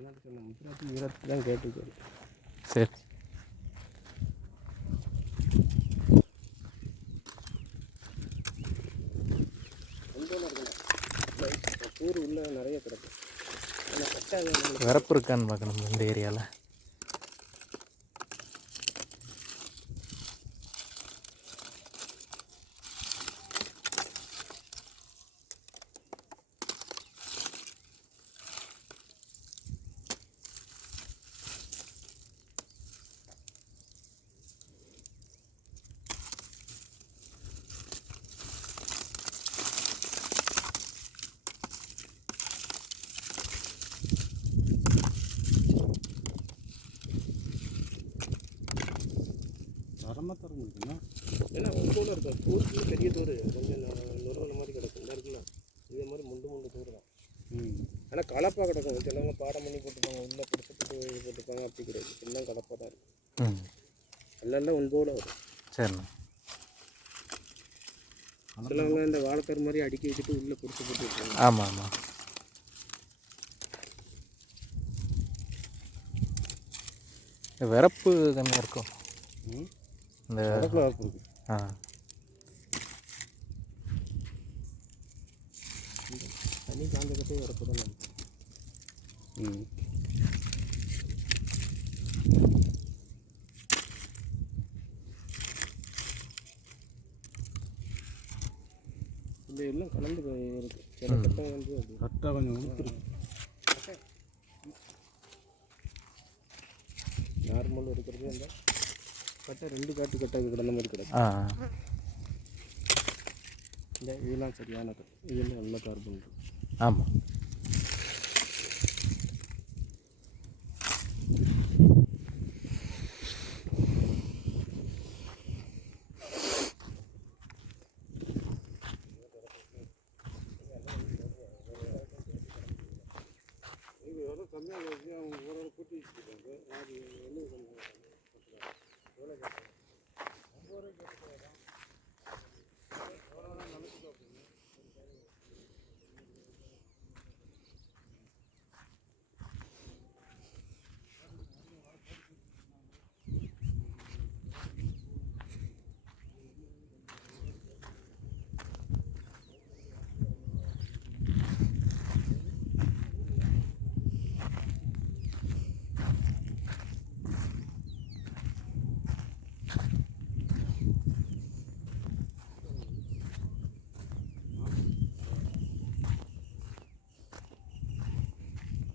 தான் கேட்டுருக்காரு. சரி. ஊர் உள்ள நிறைய கிடக்கும். வரப்பு இருக்கான்னு பார்க்கணும் இந்த ஏரியாவில். தரமாக இருக்குன்னா ஏன்னா ஒவ்வொரு இருக்கா ஊருக்குள்ள பெரிய தூர் கொஞ்சம் நுறவுல மாதிரி கிடக்கும். இந்த இருக்குல்ல இதே மாதிரி முண்டு தூர் தான். ஆனால் கலப்பாக கிடக்கும். சிலவங்க பாடம் பண்ணி போட்டுப்பாங்க, உள்ளே பிடிச்சி போட்டு இது போட்டுப்பாங்க. அப்படி கிடையாது, எல்லாம் கலப்பாக தான் இருக்கும். எல்லாம் ஒன்போட வரும். சரிண்ணா. சிலவங்க இந்த வாழைத்தார் மாதிரி அடுக்கி வச்சுட்டு உள்ளே பிடிச்சி போட்டு வைப்பாங்க. ஆமாம் ஆமாம். வரப்பு கம்மியாக இருக்கும். இந்த வரப்பு இருக்குது. தண்ணி காஞ்சக்கட்டே வரப்பு தானே. இந்த எல்லாம் கலந்து இருக்குது. சில கட்டை வந்து கரெக்டாக கொஞ்சம் ஊற்றுருக்கு. நார்மல் இருக்கிறது அந்த கட்டை 2 காட்டு கட்டை கிடந்த மாதிரி கிடக்கும். இந்த இதெல்லாம் சரியான கட்டை. இதெல்லாம் நல்ல கார்பன் இருக்குது. ஆமாம். கம்மியாக வச்சு அவங்க ஓரளவு கூட்டி வச்சுருக்காங்க. அது என்ன எவ்வளோ கேட்குறாங்க?